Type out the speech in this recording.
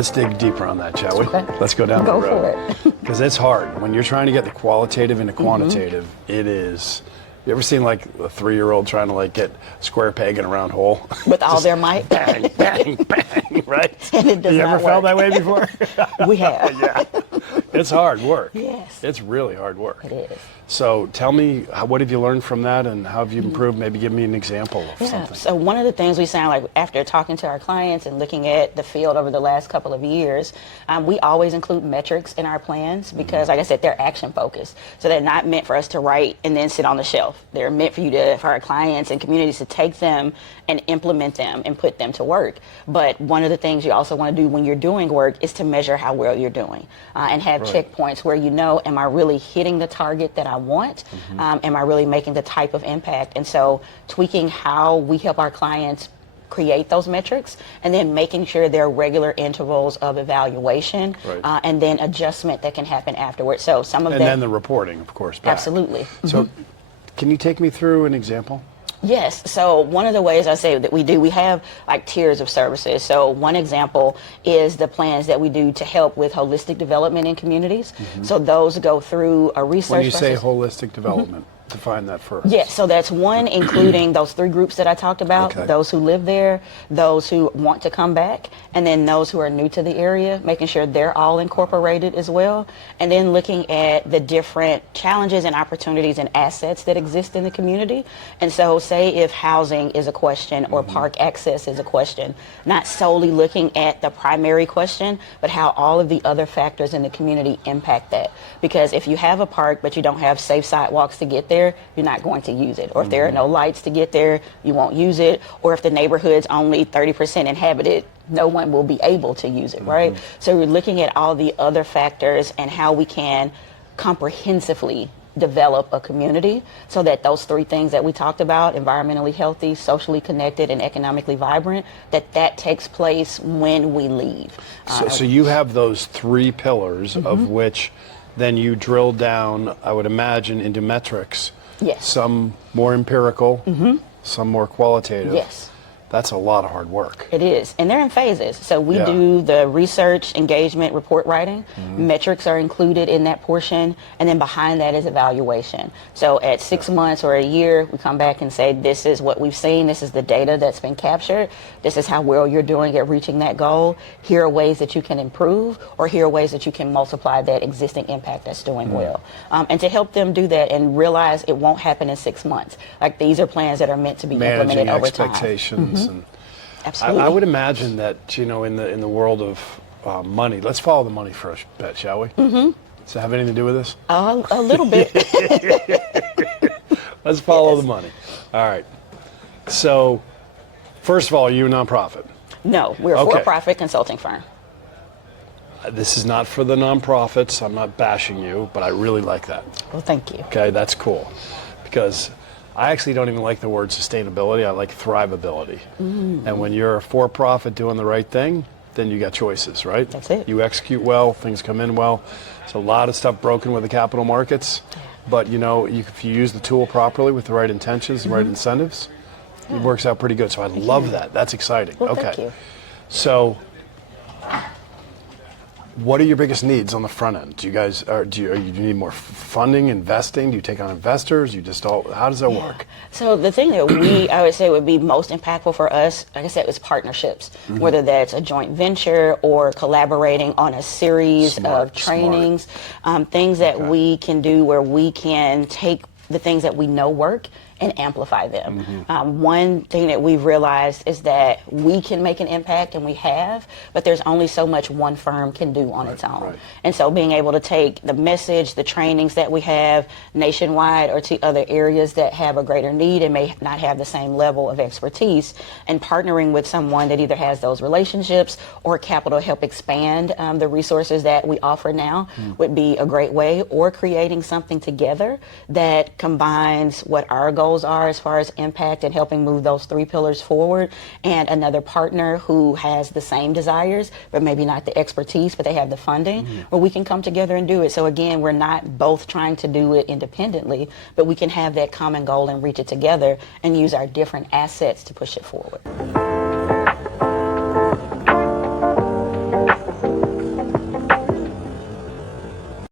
Let's dig deeper on that, shall we? Okay. Let's go down the road. Go for it. Because it's hard. When you're trying to get the qualitative into quantitative, it is. You ever seen like a 3-year-old trying to like get a square peg in a round hole? With all their might? Bang, bang, bang, right? And it does you not ever felt that way before? We have. Yeah. It's hard work. Yes. It's really hard work. It is. So tell me, what have you learned from that and how have you improved? Maybe give me an example of something. So one of the things we sound like after talking to our clients and looking at the field over the last couple of years, we always include metrics in our plans because, like I said, they're action focused. So they're not meant for us to write and then sit on the shelf. They're meant for our clients and communities to take them and implement them and put them to work. But one of the things you also want to do when you're doing work is to measure how well you're doing and have checkpoints where you know, am I really hitting the target that I want? Am I really making the type of impact? And so tweaking how we help our clients create those metrics and then making sure there are regular intervals of evaluation and then adjustment that can happen afterwards. So some of and then the reporting, of course, back. Absolutely. So can you take me through an example? Yes. So one of the ways I say that we have like tiers of services. So one example is the plans that we do to help with holistic development in communities. So those go through a research When you process. say holistic development, define that first. Yes, so that's one, including those 3 groups that I talked about, those who live there, those who want to come back, and then those who are new to the area, making sure they're all incorporated as well, and then looking at the different challenges and opportunities and assets that exist in the community. And so say if housing is a question or park access is a question, not solely looking at the primary question, but how all of the other factors in the community impact that. Because if you have a park but you don't have safe sidewalks to get there, you're not going to use it. Or if there are no lights to get there, you won't use it. Or if the neighborhood's only 30% inhabited, no one will be able to use it, right? So we're looking at all the other factors and how we can comprehensively develop a community so that those 3 things that we talked about, environmentally healthy, socially connected, and economically vibrant, that takes place when we leave. So you have those 3 pillars of which then you drill down, I would imagine, into metrics. Yes. Some more empirical, some more qualitative. Yes. That's a lot of hard work. It is, and they're in phases. So we do the research, engagement, report writing. Metrics are included in that portion, and then behind that is evaluation. So at 6 months or a year, we come back and say, this is what we've seen, this is the data that's been captured, this is how well you're doing at reaching that goal. Here are ways that you can improve, or here are ways that you can multiply that existing impact that's doing well. And to help them do that and realize it won't happen in 6 months. Like, these are plans that are meant to be implemented over time. Expectations. And Absolutely. I would imagine that, you know, in the world of money, let's follow the money for a bit, shall we? Does it have anything to do with this? A little bit. Let's follow the money. All right. So, first of all, are you a nonprofit? No, we're a for-profit consulting firm. This is not for the nonprofits. I'm not bashing you, but I really like that. Well, thank you. Okay, that's cool. Because I actually don't even like the word sustainability. I like thrivability. And when you're a for-profit doing the right thing, then you got choices, right? That's it. You execute well, things come in well. There's a lot of stuff broken with the capital markets, but you know, if you use the tool properly with the right intentions, the right incentives, it works out pretty good. So I love that. That's exciting. Well, thank you. So, what are your biggest needs on the front end? Do you guys do you need more funding, investing? Do you take on investors? How does that work? So the thing that I would say would be most impactful for us, like I said, is partnerships. Whether that's a joint venture or collaborating on a series of trainings, things that we can do where we can take the things that we know work and amplify them. One thing that we've realized is that we can make an impact, and we have, but there's only so much one firm can do on its own. And so being able to take the message, the trainings that we have nationwide or to other areas that have a greater need and may not have the same level of expertise, and partnering with someone that either has those relationships or capital to help expand the resources that we offer now would be a great way, or creating something together that combines what our goals are as far as impact and helping move those 3 pillars forward, and another partner who has the same desires but maybe not the expertise, but they have the funding, where we can come together and do it. So again, we're not both trying to do it independently, but we can have that common goal and reach it together and use our different assets to push it forward.